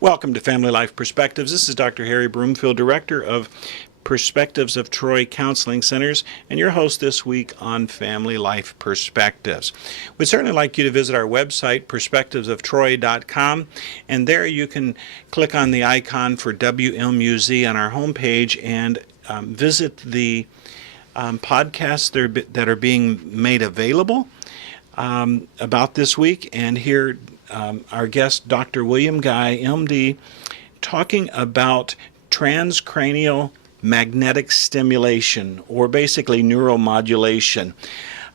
Welcome to Family Life Perspectives. This is Dr. Harry Broomfield, Director of Perspectives of Troy Counseling Centers, and your host this week on Family Life Perspectives. We'd certainly like you to visit our website, perspectivesoftroy.com, and there you can click on the icon for WMUZ on our homepage and visit the podcasts that are being made available about this week, and hear our guest, Dr. William Guy, MD, talking about transcranial magnetic stimulation, or basically neuromodulation.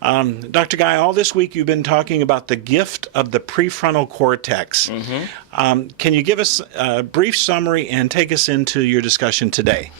Dr. Guy, all this week you've been talking about the gift of the prefrontal cortex. Can you give us a brief summary and take us into your discussion today?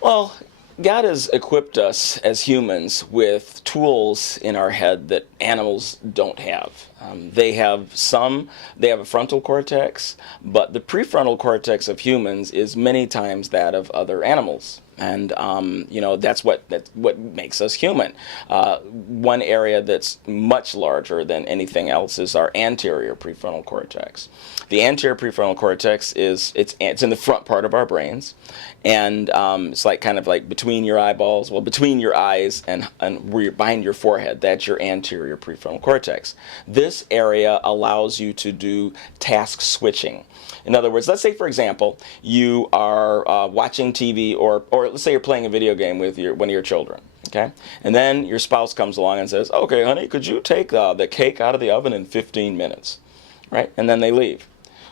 Well, God has equipped us as humans with tools in our head that animals don't have. They have a frontal cortex, but the prefrontal cortex of humans is many times that of other animals. And that's what makes us human. One area that's much larger than anything else is our anterior prefrontal cortex. The anterior prefrontal cortex it's in the front part of our brains, and it's kind of like between your eyeballs, between your eyes and where you're behind your forehead. That's your anterior prefrontal cortex. This area allows you to do task switching. In other words, let's say, for example, you are watching TV, or let's say you're playing a video game with one of your children, okay? And then your spouse comes along and says, "Okay, honey, could you take the cake out of the oven in 15 minutes?" Right? And then they leave.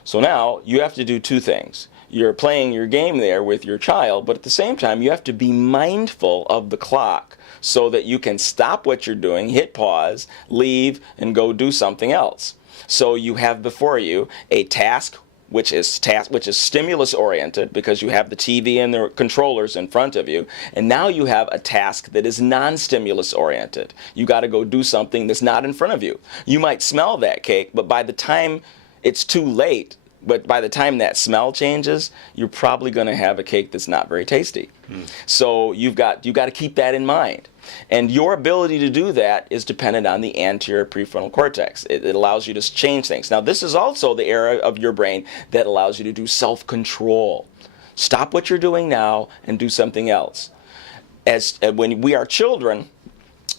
So now you have to do two things. You're playing your game there with your child, but at the same time, you have to be mindful of the clock so that you can stop what you're doing, hit pause, leave, and go do something else. So you have before you a task which is stimulus oriented, because you have the TV and the controllers in front of you, and now you have a task that is non-stimulus oriented. You got to go do something that's not in front of you. You might smell that cake, but by the time it's too late, but by the time that smell changes, you're probably going to have a cake that's not very tasty. So you've got to keep that in mind. And your ability to do that is dependent on the anterior prefrontal cortex. It allows you to change things. Now, this is also the area of your brain that allows you to do self-control. Stop what you're doing now and do something else. When we are children,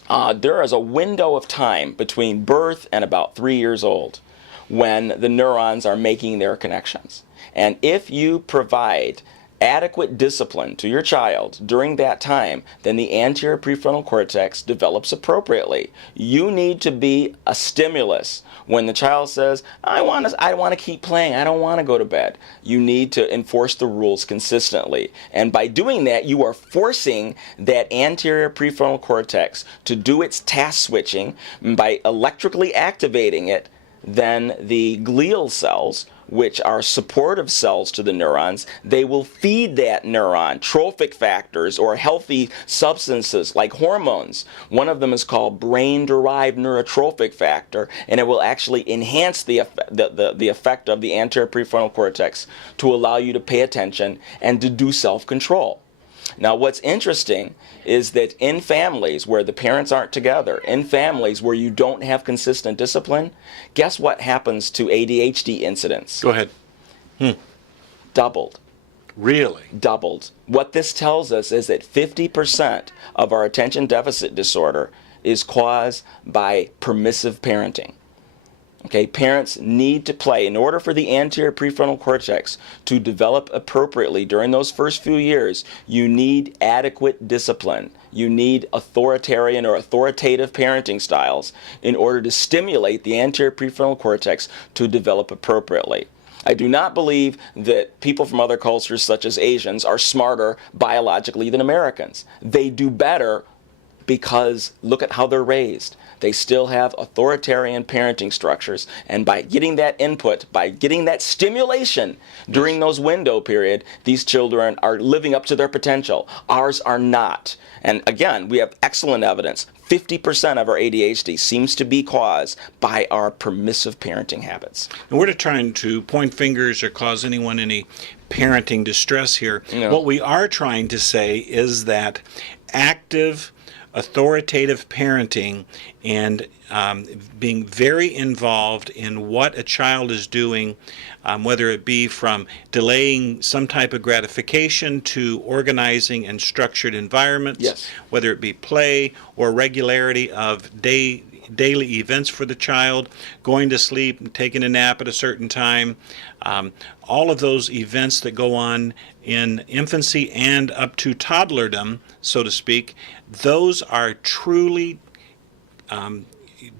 there is a window of time between birth and about 3 years old when the neurons are making their connections. And if you provide adequate discipline to your child during that time, then the anterior prefrontal cortex develops appropriately. You need to be a stimulus. When the child says, I want to keep playing, I don't want to go to bed, you need to enforce the rules consistently. And by doing that, you are forcing that anterior prefrontal cortex to do its task switching. By electrically activating it, then the glial cells, which are supportive cells to the neurons, they will feed that neuron trophic factors or healthy substances like hormones. One of them is called brain-derived neurotrophic factor, and it will actually enhance the effect of the anterior prefrontal cortex to allow you to pay attention and to do self-control. Now, what's interesting is that in families where the parents aren't together, in families where you don't have consistent discipline, guess what happens to ADHD incidents? Go ahead. Doubled. Really? Doubled. What this tells us is that 50% of our attention deficit disorder is caused by permissive parenting. Okay, parents need to play. In order for the anterior prefrontal cortex to develop appropriately during those first few years, you need adequate discipline. You need authoritarian or authoritative parenting styles in order to stimulate the anterior prefrontal cortex to develop appropriately. I do not believe that people from other cultures, such as Asians, are smarter biologically than Americans. They do better because look at how they're raised. They still have authoritarian parenting structures, and by getting that input, by getting that stimulation during those window period, these children are living up to their potential. Ours are not. And again, we have excellent evidence. 50% of our ADHD seems to be caused by our permissive parenting habits. And we're not trying to point fingers or cause anyone any parenting distress here. No. What we are trying to say is that active authoritative parenting and being very involved in what a child is doing, whether it be from delaying some type of gratification to organizing and structured environments, Yes. whether it be play or regularity of daily events for the child, going to sleep, taking a nap at a certain time, all of those events that go on in infancy and up to toddlerdom, so to speak, those are truly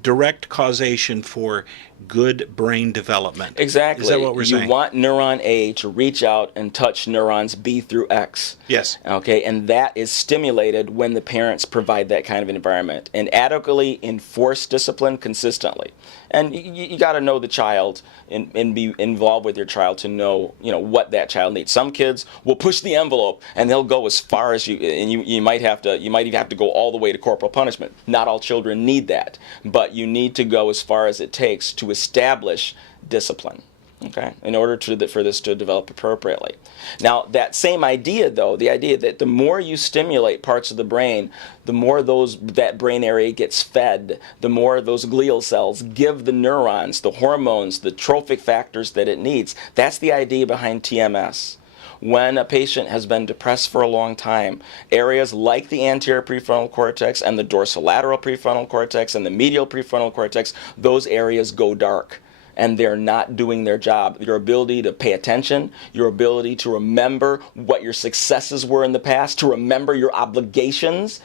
direct causation for good brain development. Exactly. Is that what we're saying? You want neuron A to reach out and touch neurons B through X. Yes. Okay, and that is stimulated when the parents provide that kind of environment and adequately enforce discipline consistently. And you got to know the child and be involved with your child to know, what that child needs. Some kids will push the envelope and they'll go as far as you, and you might even have to go all the way to corporal punishment. Not all children need that, but you need to go as far as it takes to establish discipline. Okay, in order for this to develop appropriately. Now, that same idea, though, the idea that the more you stimulate parts of the brain, the more that brain area gets fed, the more those glial cells give the neurons, the hormones, the trophic factors that it needs. That's the idea behind TMS. When a patient has been depressed for a long time, areas like the anterior prefrontal cortex and the dorsolateral prefrontal cortex and the medial prefrontal cortex, those areas go dark. And they're not doing their job. Your ability to pay attention, your ability to remember what your successes were in the past, to remember your obligations,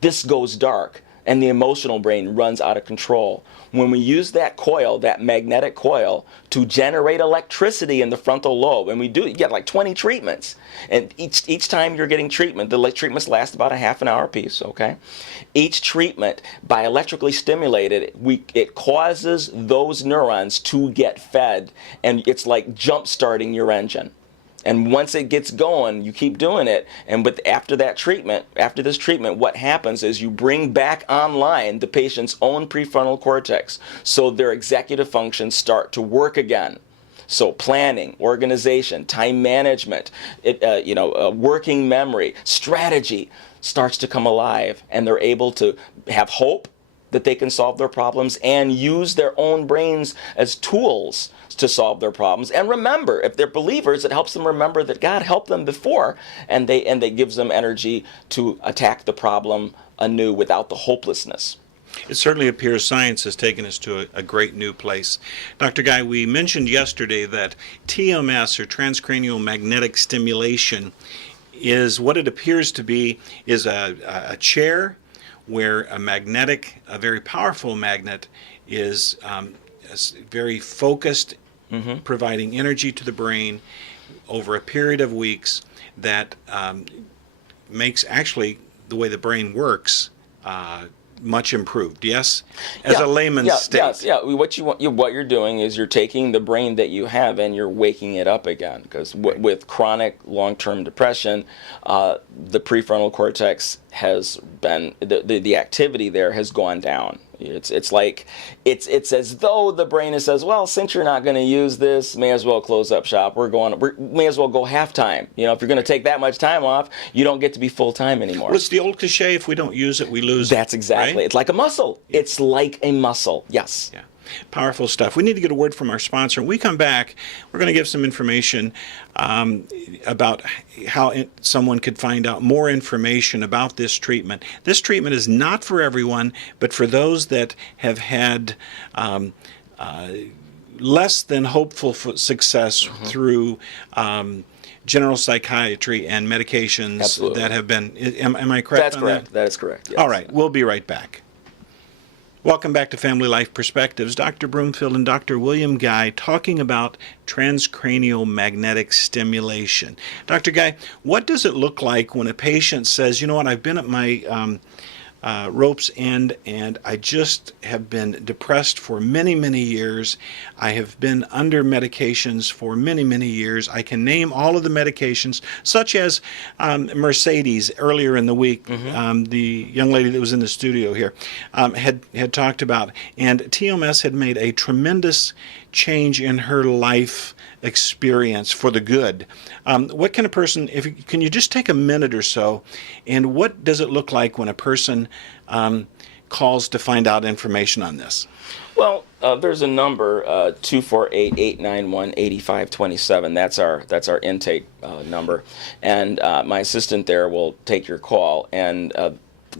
this goes dark. And the emotional brain runs out of control. When we use that coil, that magnetic coil, to generate electricity in the frontal lobe, and you get like 20 treatments. And each time you're getting treatment, the treatments last about a half an hour piece, okay? Each treatment, by electrically stimulated, it causes those neurons to get fed, and it's like jump-starting your engine. And once it gets going, you keep doing it. After this treatment, what happens is you bring back online the patient's own prefrontal cortex, so their executive functions start to work again. So planning, organization, time management, working memory, strategy starts to come alive, and they're able to have hope that they can solve their problems and use their own brains as tools to solve their problems. And remember, if they're believers, it helps them remember that God helped them before, and they gives them energy to attack the problem anew without the hopelessness. It certainly appears science has taken us to a great new place. Dr. Guy, we mentioned yesterday that TMS, or transcranial magnetic stimulation, is what it appears to be is a chair where a very powerful magnet is very focused, providing energy to the brain over a period of weeks that makes actually the way the brain works much improved. Yes, as a layman's state. Yeah. What you're doing is you're taking the brain that you have and you're waking it up again. Because with chronic long-term depression, the prefrontal cortex has been the activity there has gone down. It's as though the brain says, well, since you're not going to use this, may as well close up shop. May as well go half-time. If you're going to take that much time off, you don't get to be full-time anymore. Well, it's the old cliche, if we don't use it, we lose That's exactly. Right? It's like a muscle. Yeah. It's like a muscle. Yes. Yeah. Powerful stuff. We need to get a word from our sponsor. When we come back, we're going to give some information about how someone could find out more information about this treatment. This treatment is not for everyone, but for those that have had less than hopeful success through general psychiatry and medications Absolutely. that have been. Am I correct? That's on correct. That? That is correct. Yes. All right. We'll be right back. Welcome back to Family Life Perspectives. Dr. Broomfield and Dr. William Guy talking about transcranial magnetic stimulation. Dr. Guy, what does it look like when a patient says, you know what, I've been at my rope's end and I just have been depressed for many, many years. I have been under medications for many, many years. I can name all of the medications, such as Mercedes earlier in the week, the young lady that was in the studio here, had talked about. And TMS had made a tremendous change in her life experience for the good. What can a person, can you just take a minute or so, and what does it look like when a person calls to find out information on this? Well, there's a number, 248-891-8527. That's our intake number, and my assistant there will take your call and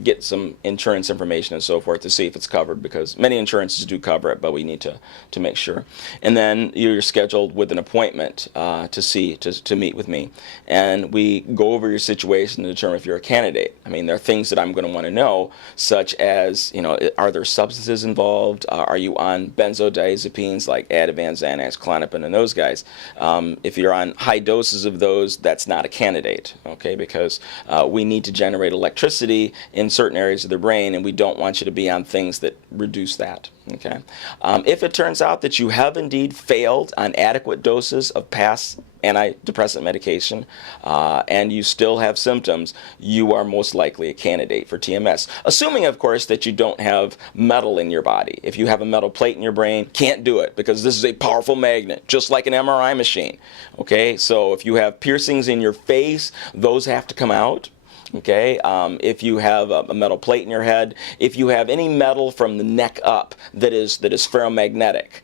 get some insurance information and so forth to see if it's covered, because many insurances do cover it, but we need to make sure. And then you're scheduled with an appointment to meet with me, and we go over your situation to determine if you're a candidate. I mean, there are things that I'm going to want to know, such as, are there substances involved? Are you on benzodiazepines like Ativan, Xanax, Klonopin, and those guys? If you're on high doses of those, that's not a candidate, okay? Because we need to generate electricity in certain areas of the brain, and we don't want you to be on things that reduce that. Okay. If it turns out that you have indeed failed on adequate doses of past antidepressant medication, and you still have symptoms, you are most likely a candidate for TMS. Assuming, of course, that you don't have metal in your body. If you have a metal plate in your brain, can't do it, because this is a powerful magnet, just like an MRI machine. Okay. So if you have piercings in your face, those have to come out. Okay, if you have a metal plate in your head, if you have any metal from the neck up that is ferromagnetic,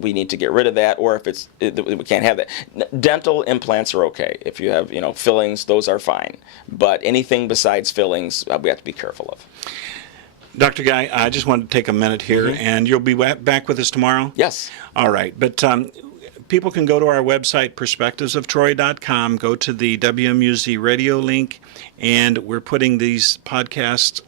we need to get rid of that, or if we can't have that. Dental implants are okay. If you have fillings, those are fine. But anything besides fillings, we have to be careful of. Dr. Guy, I just wanted to take a minute here, and you'll be back with us tomorrow? Yes. All right, but people can go to our website, perspectivesoftroy.com, go to the WMUZ radio link, and we're putting these podcasts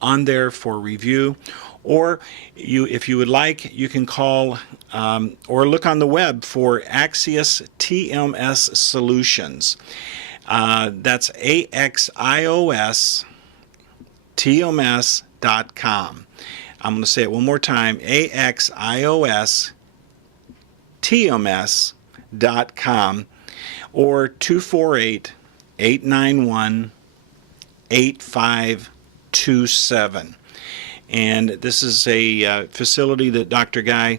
on there for review. Or if you would like, you can call or look on the web for Axios TMS Solutions. That's AXIOS TMS.com. I'm going to say it one more time, AXIOS TMS.com, or 248-891-8527. And this is a facility that Dr. Guy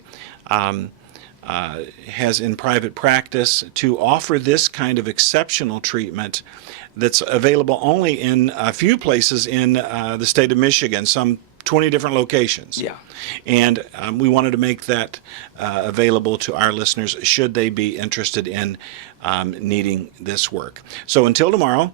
has in private practice to offer this kind of exceptional treatment that's available only in a few places in the state of Michigan, some 20 different locations. Yeah. And we wanted to make that available to our listeners should they be interested in needing this work. So until tomorrow,